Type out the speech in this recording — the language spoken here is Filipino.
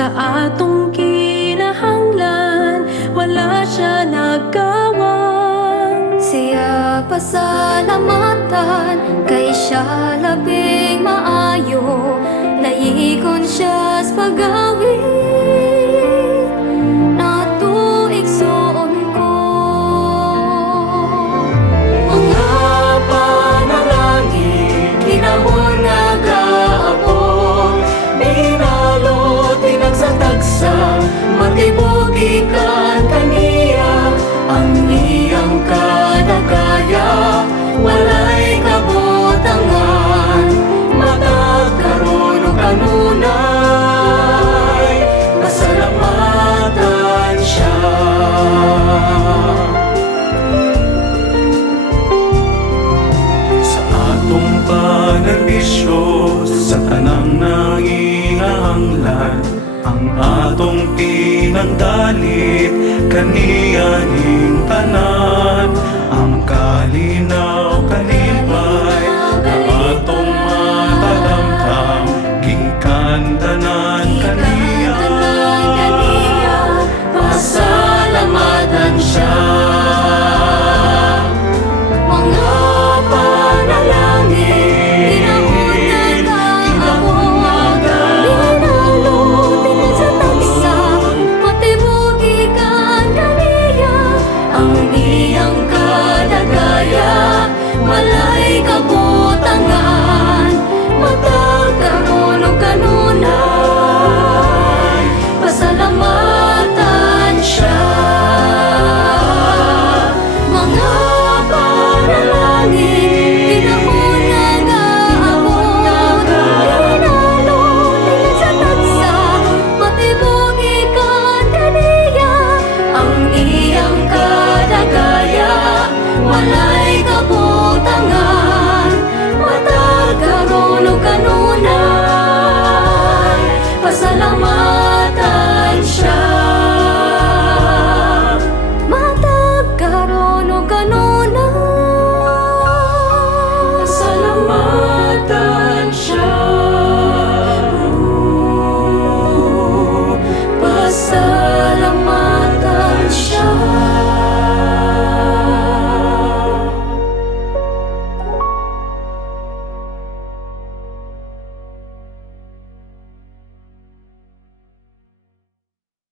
sa atong kinahanglan, wala siya nagkawang. Siya pasalamatan, kay siya labing maayo, layikon siya sa pagawid, natuig suon ko. Mga panalangin, kinahon nga gaabot, binalot tinagsatagsa, matibugikan kaniya, ang iyang kadagaya, walay kabutangan, magkakaroon o kanunay, pasalamatan siya. Sa atong panerbisyo, sa tanang nangingahanglan, ang atong pinangdalit, kaniyaning tanan, ang kalinaw kalipay, na atong matalamtam, gikan tanan.